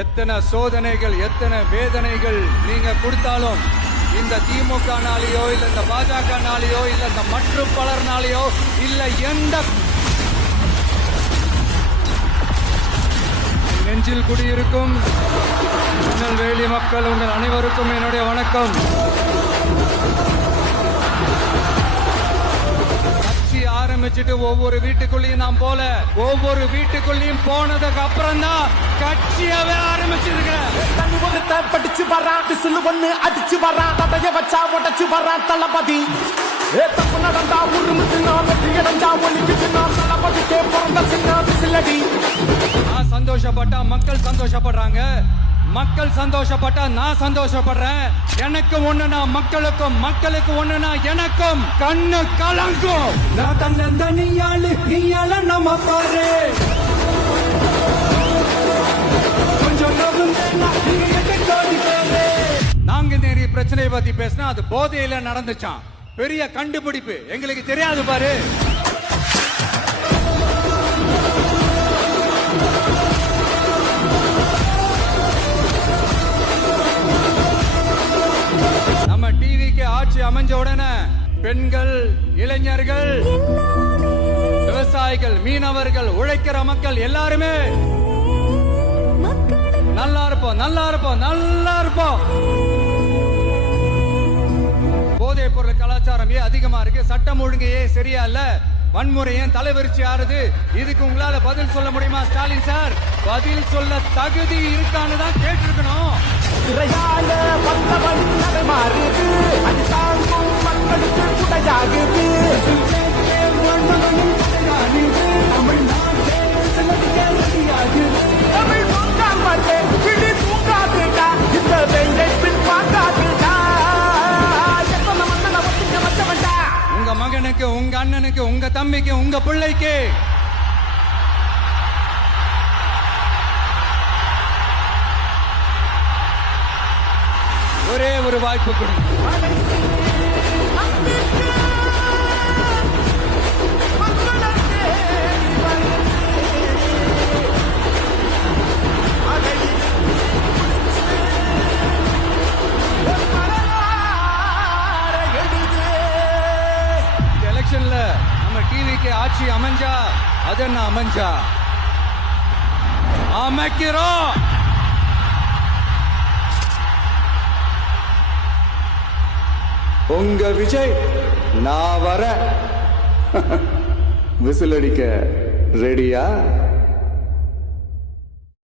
எத்தனை சோதனைகள் எத்தனை வேதனைகள் நீங்க கொடுத்தாலும் இந்த திமுகனாலேயோ இல்ல இந்த பாஜகனாலேயோ இல்ல இந்த மற்றும் பலர்னாலேயோ இல்ல எந்த நெஞ்சில் குடியிருக்கும் திருநெல்வேலி மக்கள் உங்கள் அனைவருக்கும் என்னுடைய வணக்கம். ஆரம்பிச்சுட்டு ஒவ்வொரு வீட்டுக்குள்ளேயும் நாம் போல ஒவ்வொரு வீட்டுக்குள்ளேயும் போனதுக்கு அப்புறம் தான் கட்சியாவே ஆரம்பிச்சிருக்கிறேன். படிச்சு வரான் விசில் ஒண்ணு அடிச்சு வரான் தடைய வச்சா உடச்சு வரான் தளபதி. தப்பு நடந்தா உருமு சின்ன வெற்றி அடைஞ்சா ஒலிக்கு சின்ன தளபதிக்கே பிறந்த சின்ன விசிலடி. நான் சந்தோஷப்பட்டா மக்கள் சந்தோஷப்படுறாங்க, மக்கள் சந்தோஷப்பட்டா நான் சந்தோஷப்படுறேன். எனக்கு ஒண்ணுனா மக்களுக்கும், மக்களுக்கு ஒண்ணுனா எனக்கும் கண்ணு கலங்கும். நான் தன்னந்தனியாளு நீயால நம்ம பாரு கொஞ்சம் நாங்க நிறைய பிரச்சனை பத்தி பேசினா அது போதையில நடந்துச்சான். பெரிய கண்டுபிடிப்பு எங்களுக்கு தெரியாது பாரு. ஆட்சி அமைஞ்ச உடனே பெண்கள், இளைஞர்கள், விவசாயிகள், மீனவர்கள், உழைக்கிற மக்கள் எல்லாருமே நல்லா இருப்போம், நல்லா இருப்போம், நல்லா இருப்போம். போதைப் பொருள் கலாச்சாரம் ஏன் அதிகமா இருக்கு? சட்டம் ஒழுங்கு ஏன் சரியா இல்ல? வன்முறை ஏன் தலைவரிச்சு ஆறுது? இதுக்கு உங்களால பதில் சொல்ல முடியுமா ஸ்டாலின் சார்? பதில் சொல்ல தகுதி இருக்கான்னு தான் கேட்டிருக்கணும். உங்க மகனுக்கு, உங்க அண்ணனுக்கு, உங்க தம்பிக்கு, உங்க பிள்ளைக்கு ஒரே ஒரு வாய்ப்பு கொடுங்க. எலெக்ஷன்ல நம்ம டிவிக்கு ஆட்சி அமைஞ்சா அது என்ன அமைஞ்சா அமைக்கிறோம். உங்க விஜய் நான் வர விசில் அடிக்க ரெடியா?